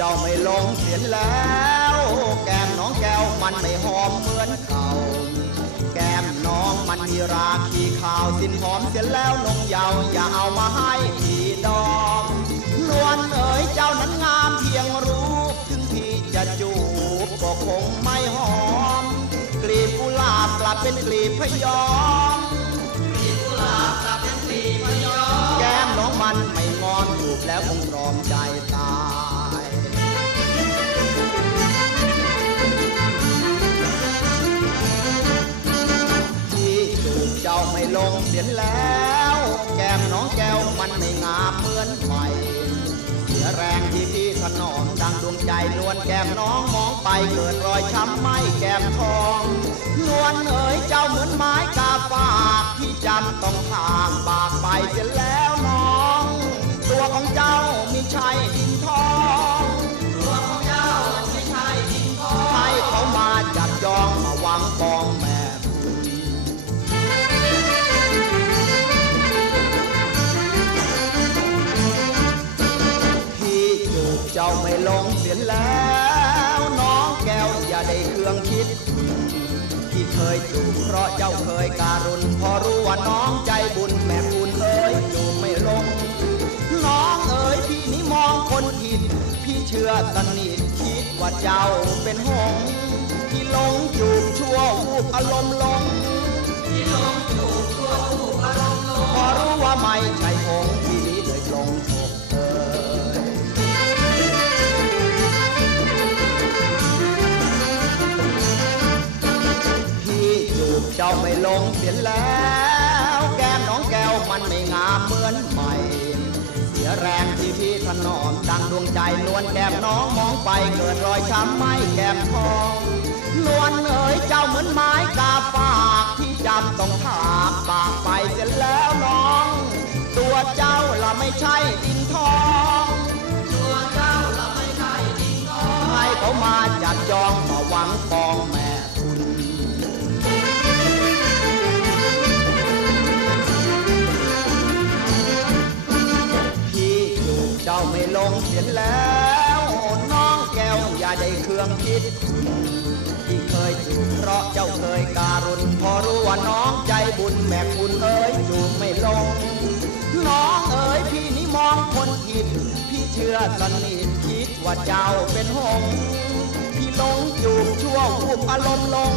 จ้าไม่ลงเสียนแล้ว แก้มน้องแก้วมันไม่หอมเหมือนเก่า แก้มน้องมันมีราคีขาวสิ้นหอมเสียแล้วนงเยาวอย่าเอามาให้พี่ดอมนวลเอ๋ยเจ้านั้นงามเพียงรูปถึงพี่จะจูบก็คงไม่หอม กลีบกุหลาบกลับเป็นกลีบพยอม เจ้าไม่ลงเสียแล้ว แก้มน้องแก้วมันไม่งามเหมือนใหม่เสียแรงที่พี่ถนอมดังดวงใจนวนแก้มน้องมองไปเกิดรอยช้ำไหมแก้มทองนวนเอ๋ยเจ้าเหมือนไม้กาฝากที่จำต้องทางบากไปเสียแล้ว ไม่ลงเสียแล้ว น้องแก้วอย่าได้เครื่องคิด ที่เคยจูบเพราะเจ้าเคยการุณพอรู้ว่าน้องใจบุญแม่คุณเอ้ยจูบไม่ลง น้องเอ๋ยพี่นี่มองคนผิด พี่เชื่อสนิทคิดว่าเจ้าเป็นหงที่ลงจูบชั่ววูบอารมณ์ลงพ ลงเสียแล้ว แก้มน้องแก้วมันไม่งามเหมือนใหม่ เสียแรงที่พี่ถนอมดังดวงใจนวลแก้มน้องมองไปเกิดรอยช้ำไหมแก้มทองนวลเอ๋ยเจ้าเหมือนไม้กาฝากที่จำต้องถากปากไปเสียแล้วน้อง ตัวเจ้าละไม่ใช่ เจ้าไม่ลงเสียแล้วน้องแก้วอย่าได้เครื่องคิด ที่เคยจูบเพราะเจ้าเคยการุณพอรู้ว่าน้องใจบุญแม่คุณเอ้ยจูบไม่ลง น้องเอ๋ยพี่นี่มองคนผิด พี่เชื่อสนิทคิดว่าเจ้าเป็นหงส์พี่ลงจูบชั่ววูบอารมณ์ลง